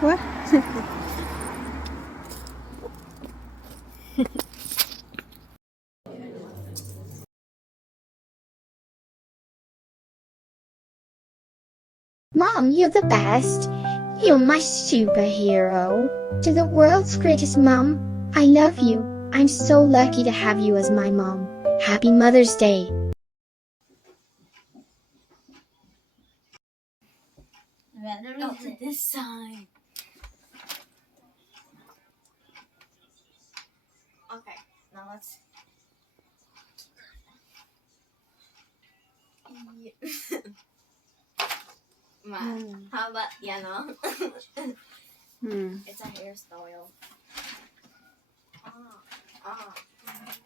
What? Mom, you're the best. You're my superhero. To the world's greatest mom, I love you. I'm so lucky to have you as my mom. Happy Mother's Day. Rather go to this side. Okay, now let's. How about yano? It's a hairstyle.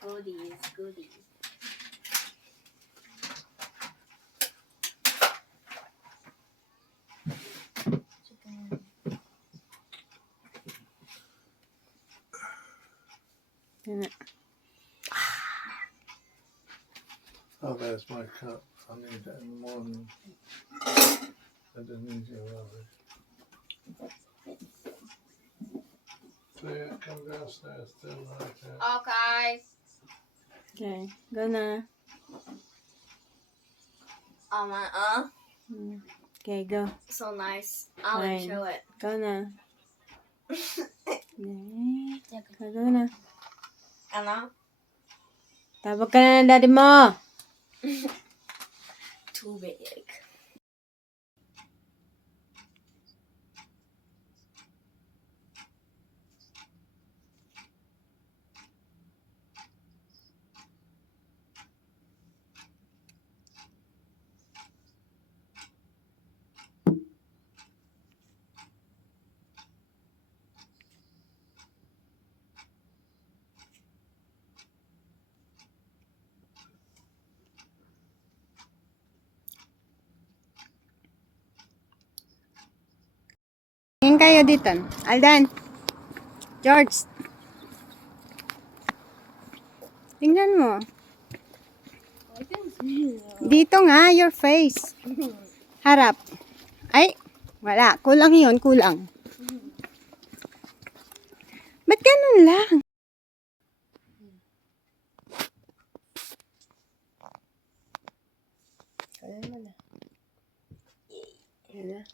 Goodies. Oh, there's my cup. I need that in the morning. I didn't need your rubbish. So yeah, come downstairs, still right there. Okay. Okay, go na. Okay, go. So nice. I'll Fine. show it. Go na. Go na. Ano? Tawag ka na ng daddy mo. Too big. Tingin kayo dito. Aldan. George. Tingnan mo. Dito nga, your face. Harap. Ay, wala. Kulang yun, kulang. Ba't ganun lang? Ayan mo na. Ayan na.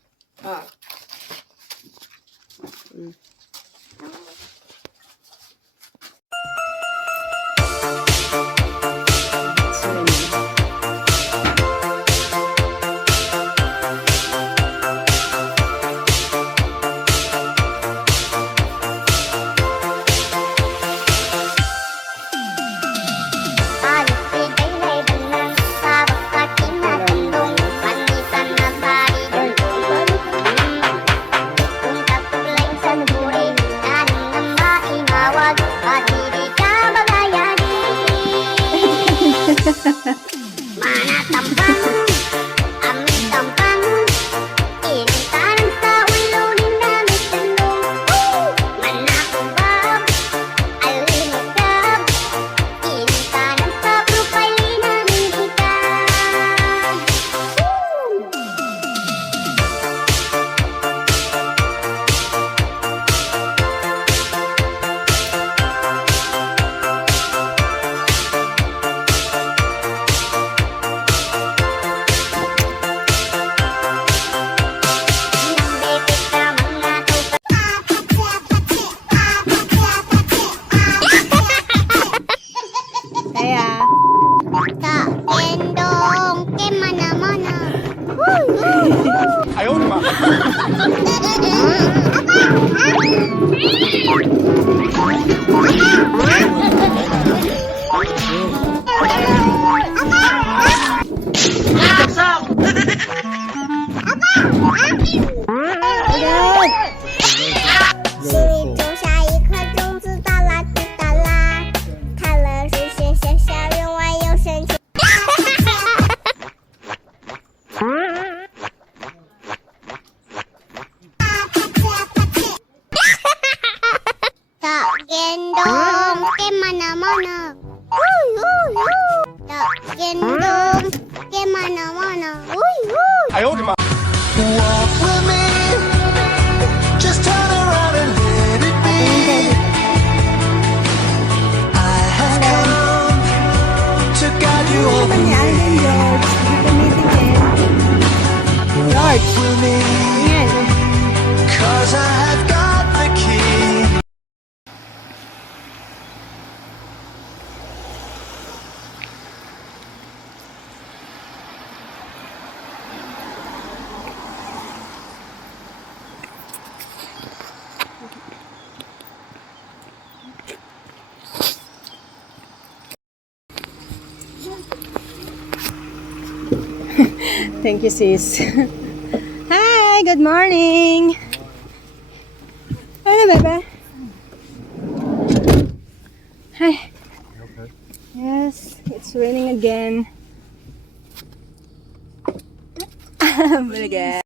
Walk with me, just Thank you, sis. Hi, good morning. Hello, bebe. Hi. Okay. Yes, it's raining again. Bulaga.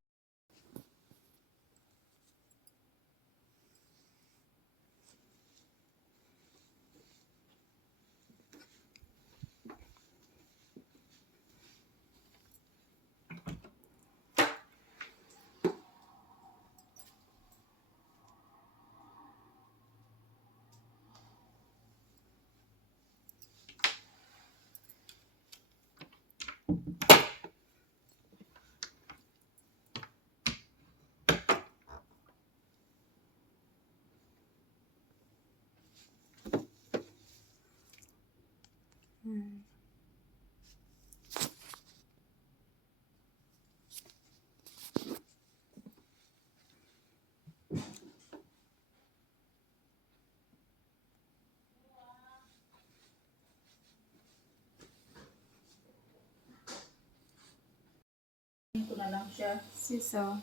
Siso.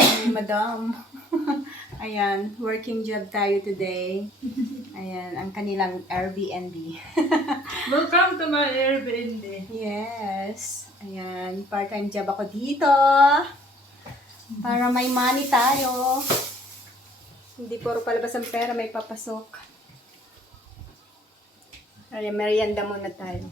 Ay, madam. Ayan, working job tayo today. Ayan, ang kanilang Airbnb. Welcome to my Airbnb. Yes. Ayan, part-time job ako dito. Para may money tayo. Hindi puro palabas ang pera, may papasok. Ayan, merienda muna tayo.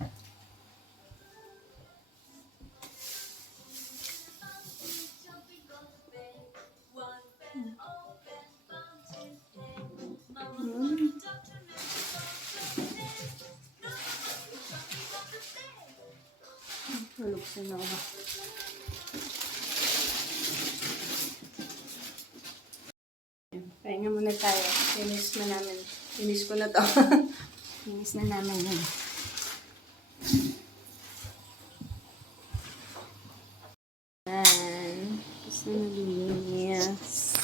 Naluksan na ako. Pahinga muna tayo. Finish na namin. Finish ko na to. Finish na namin yun. Ayan. Gusto na linis.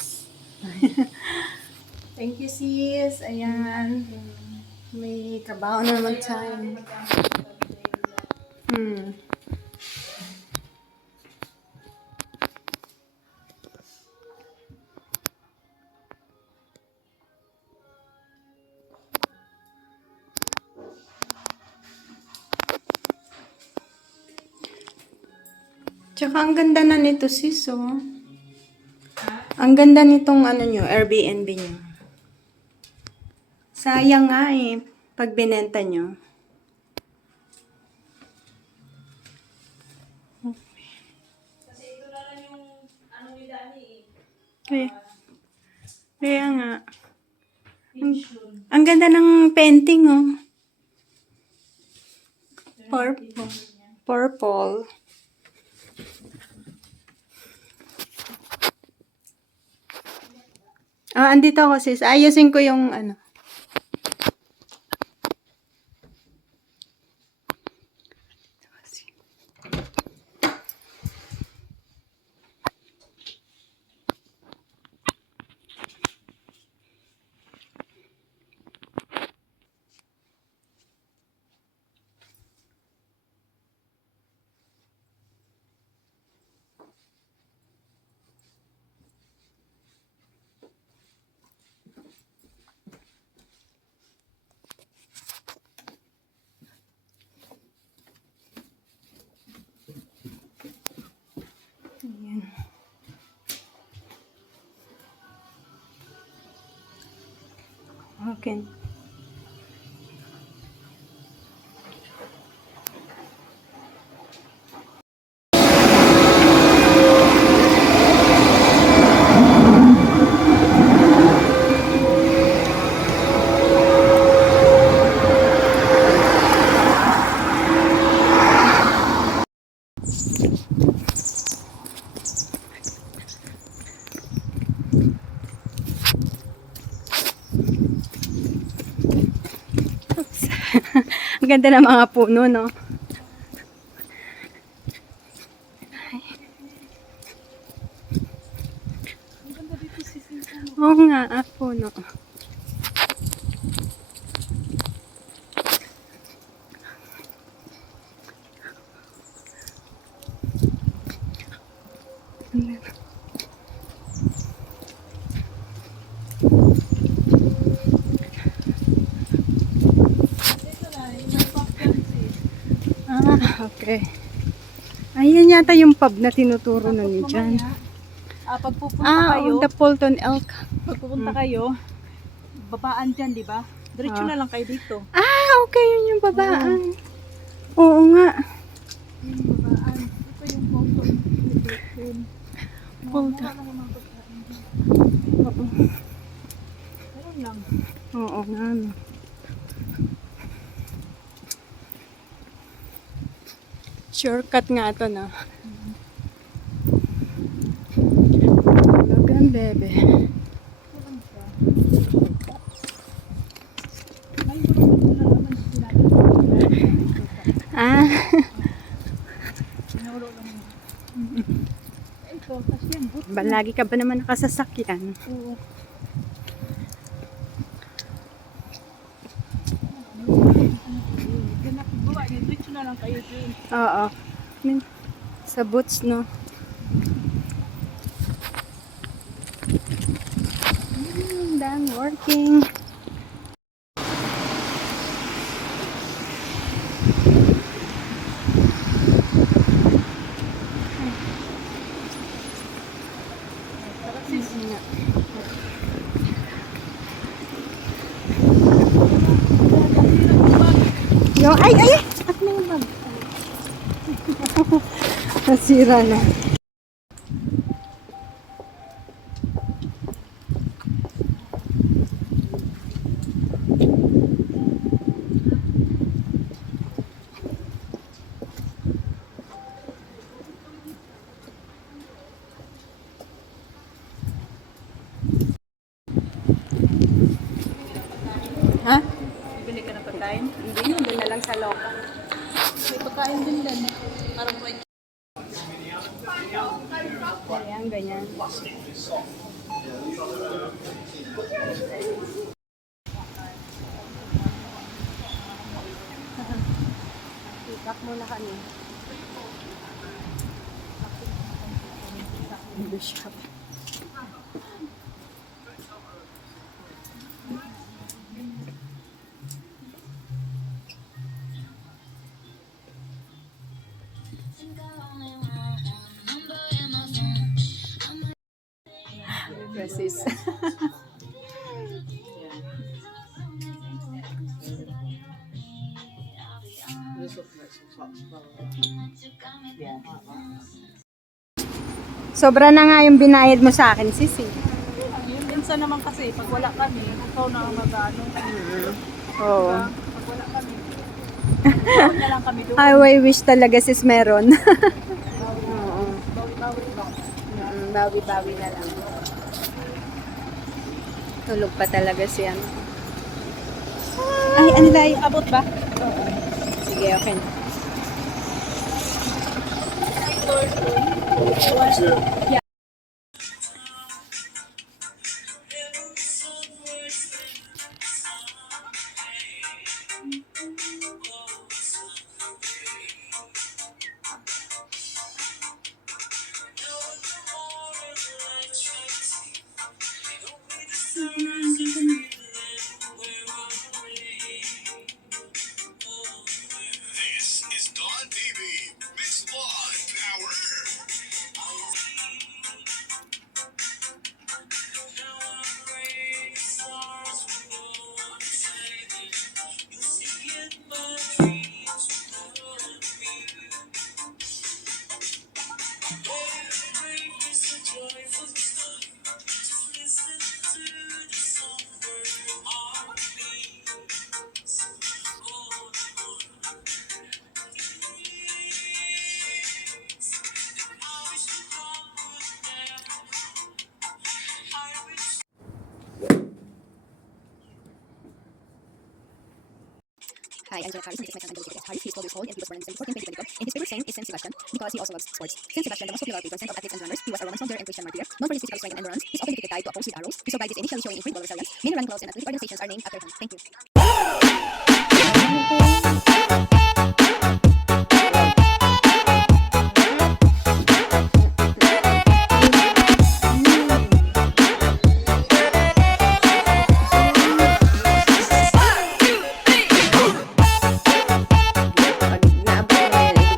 Thank you, sis. Ayan. May trabaho na naman tayo. Tsaka ang ganda na nito, sis, oh. Ang ganda nitong ano nyo, Airbnb nyo. Sayang nga eh, pag binenta nyo. Kaya nga. Ang ganda ng painting, oh. Purple. Purple. Ah, andito ako, sis. Ayusin ko yung ano. Ayan. Okay. Ang ganda ng mga puno, no? Oo nga, puno. Okay. Ayan yata yung pub na tinuturo na niyo dyan. Pag pupunta kayo, The Polton Elk. pag pupunta kayo, babaan dyan, di ba? Diretso na lang kayo dito. Okay, yun yung babaan. Oo nga. Babaan. Ito yung Polton. Polton. Meron lang. Oo nga. No. Shortcut nga ito na. Logan, bebe. Ah. Ito, kasi yan. Lagi ka ba naman nakasasakyan? Oo. Diretso na lang kayo dun. Oo. Sa boots, no? Done working. Ay! At na yung bag. Nasira na. Ha? Bili ka ng pagkain? Hindi, doon na lang sa local. May pagkain din din. Parang po Ayan, ganyan. Pick muna kami. In the shop. Resist. Sobra na nga yung binayad mo sa akin, sis. yun. Minsan naman kasi, pag wala kami, ikaw na ang mag-ano. Oo. Pag wala kami, ikaw na lang kami doon. I wish talaga sis meron. Bawi-bawi lang. Bawi-bawi na lang. Tulog pa talaga siya. Ay, anilay. Abot ba? Sige, okay na. This is Don TV. Mix Live Power. Hi, I'm Jennifer Harris, and this is my son, Angelo Harris. He is 12 years old, and he was born on December 14, 2024. And his favorite saint is Saint Sebastian, because he also loves sports. Saint Sebastian, the most popular patron saint of athletes and runners, he was a Roman soldier and Christian martyr. Known for his physical strength and endurance, he's often depicted tied to a post with arrows. He survived this initially showing incredible resilience. Many running clubs and athletic organizations are named after him. Thank you. Pag naabot mo yan,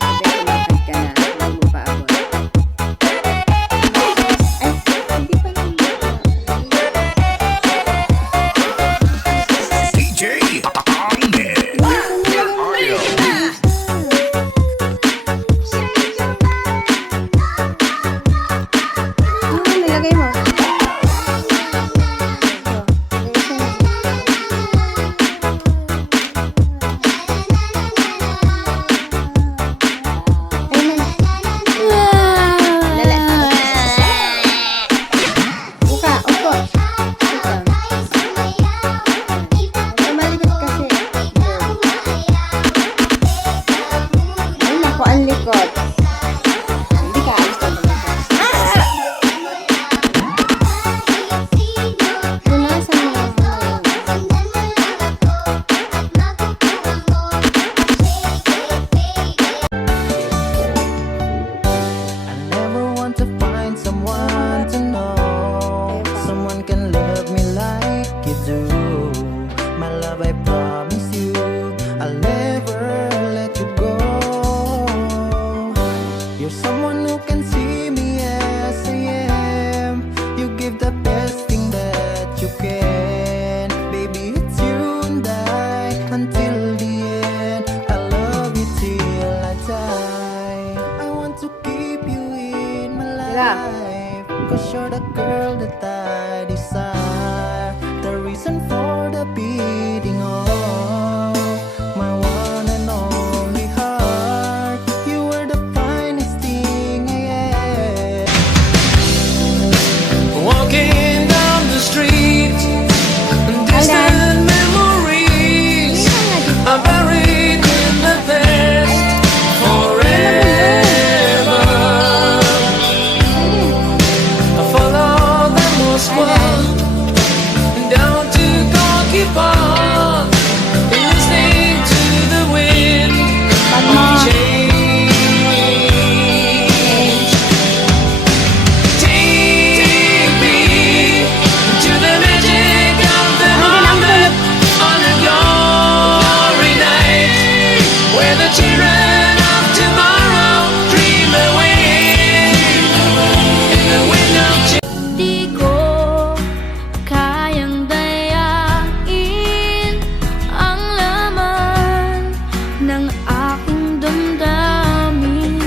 ng aking damdamin.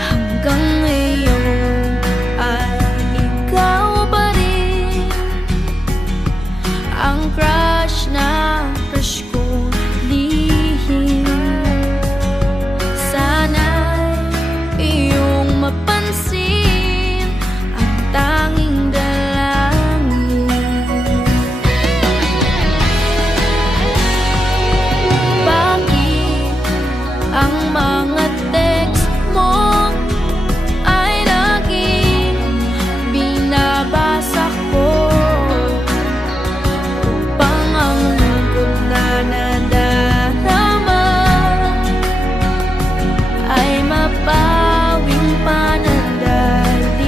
Hanggang ngayon ay ikaw pa rin ang crush na crush ko lihim. Sana'y iyong mapansin ang tanging dalangin. Bakit ang mga text mo ay laging binabasa ko upang ang lungkot na nadarama ay mapawing panandalian.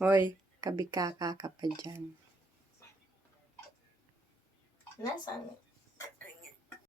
Hoy, kabikaka ka pa dyan. Nasaan?